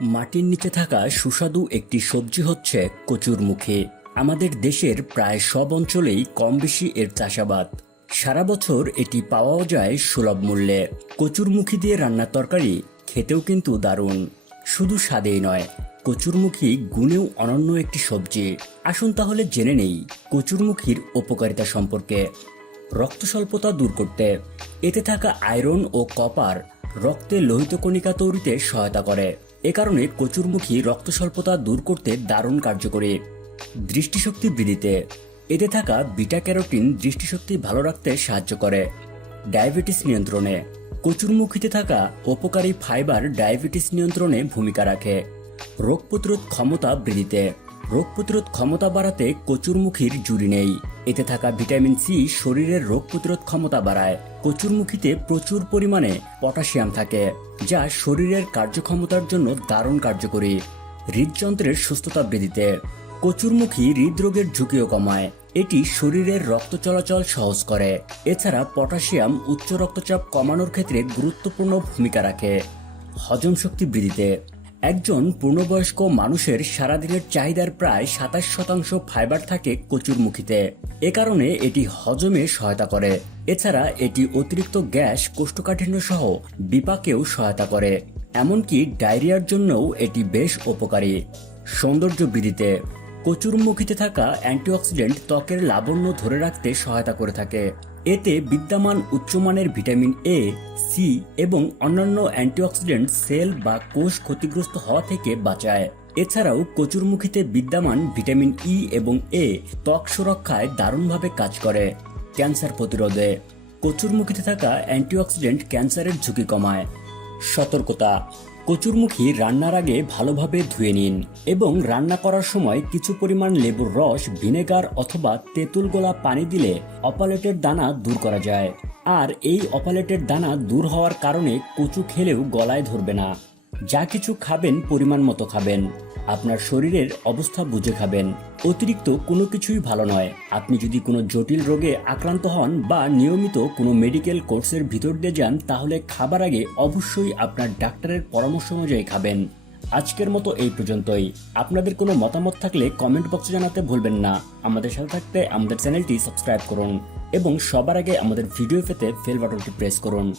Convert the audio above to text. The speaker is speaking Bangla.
মাটির নিচে থাকা সুস্বাদু একটি সবজি হচ্ছে কচুরমুখী আমাদের দেশের প্রায় সব অঞ্চলেই কম বেশি এর চাষাবাদ। সারা বছর এটি পাওয়াও যায় সুলভ মূল্যে। কচুরমুখী দিয়ে রান্নার তরকারি খেতেও কিন্তু দারুণ। শুধু স্বাদেই নয় কচুরমুখী গুণেও অনন্য একটি সবজি। আসুন তাহলে জেনে নেই কচুরমুখীর উপকারিতা সম্পর্কে। রক্ত স্বল্পতা দূর করতে, এতে থাকা আয়রন ও কপার রক্তে লোহিত কণিকা তৈরিতে সহায়তা করে। এ কারণে কচুরমুখী রক্ত স্বল্পতা দূর করতে দারুণ কার্যকরী। দৃষ্টিশক্তি বৃদ্ধিতে। এতে থাকা বিটা ক্যারোটিন দৃষ্টিশক্তি ভালো রাখতে সাহায্য করে। ডায়াবেটিস নিয়ন্ত্রণে। কচুরমুখীতে থাকা উপকারী ফাইবার ডায়াবেটিস নিয়ন্ত্রণে ভূমিকা রাখে। রোগ প্রতিরোধ ক্ষমতা বৃদ্ধিতে। রোগ প্রতিরোধ ক্ষমতা বাড়াতে কচুরমুখীর জুড়ি নেই। এতে থাকা ভিটামিন সি শরীরের রোগ প্রতিরোধ ক্ষমতা বাড়ায়। কচুরমুখীতে প্রচুর পরিমাণে পটাশিয়াম থাকে, যা শরীরের কার্যক্ষমতার জন্য দারুণ কার্যকরী। হৃদযন্ত্রের সুস্থতা বৃদ্ধিতে। কচুরমুখী হৃদরোগের ঝুঁকিও কমায়, এটি শরীরের রক্ত চলাচল সহজ করে। এছাড়া পটাশিয়াম উচ্চ রক্তচাপ কমানোর ক্ষেত্রে গুরুত্বপূর্ণ ভূমিকা রাখে। হজম শক্তি বৃদ্ধিতে। একজন পূর্ণবয়স্ক মানুষের সারাদিনের চাহিদার প্রায় সাতাশ শতাংশ ফাইবার থাকে কচুরমুখীতে এ কারণে এটি হজমে সহায়তা করে। এছাড়া এটি অতিরিক্ত গ্যাস, কোষ্ঠকাঠিন্য সহ বিপাকেও সহায়তা করে। এমনকি ডায়রিয়ার জন্যও এটি বেশ উপকারী। সৌন্দর্য বৃদ্ধিতে কচুরমুখীতে থাকা অ্যান্টিঅক্সিডেন্ট ত্বকের লাবণ্য ধরে রাখতে সহায়তা করে থাকে। এতে বিদ্যমান উচ্চমানের ভিটামিন এ সি এবং অন্যান্য অ্যান্টিঅক্সিডেন্ট সেল বা কোষ ক্ষতিগ্রস্ত হওয়া থেকে বাঁচায়। এছাড়াও কচুরমুখীতে বিদ্যমান ভিটামিন ই এবং এ ত্বক সুরক্ষায় দারুণভাবে কাজ করে ক্যান্সার প্রতিরোধে। কচুরমুখীতে থাকা অ্যান্টিঅক্সিডেন্ট ক্যান্সারের ঝুঁকি কমায়। সতর্কতা। কচুরমুখী রান্নার আগে ভালোভাবে ধুয়ে নিন এবং রান্না করার সময় কিছু পরিমাণ লেবুর রস, ভিনেগার অথবা তেঁতুল গোলা পানি দিলে অপালেটের দানা দূর করা যায়। আর এই অপালেটের দানা দূর হওয়ার কারণে কচু খেলেও গলায় ধরবে না। যা কিছু খাবেন পরিমাণ মতো খাবেন। আপনার শরীরের অবস্থা বুঝে খাবেন। অতিরিক্ত কোনো কিছুই ভালো নয়। আপনি যদি কোনো জটিল রোগে আক্রান্ত হন বা নিয়মিত কোনো মেডিকেল কোর্সের ভিতর দিয়ে যান, তাহলে খাবার আগে অবশ্যই আপনার ডাক্তারের পরামর্শ অনুযায়ী খাবেন। আজকের মতো এই পর্যন্তই। আপনাদের কোনো মতামত থাকলে কমেন্ট বক্সে জানাতে ভুলবেন না। আমাদের সাথে থাকতে আমাদের চ্যানেলটি সাবস্ক্রাইব করুন এবং সবার আগে আমাদের ভিডিও পেতে ফেল বাটনটি প্রেস করুন।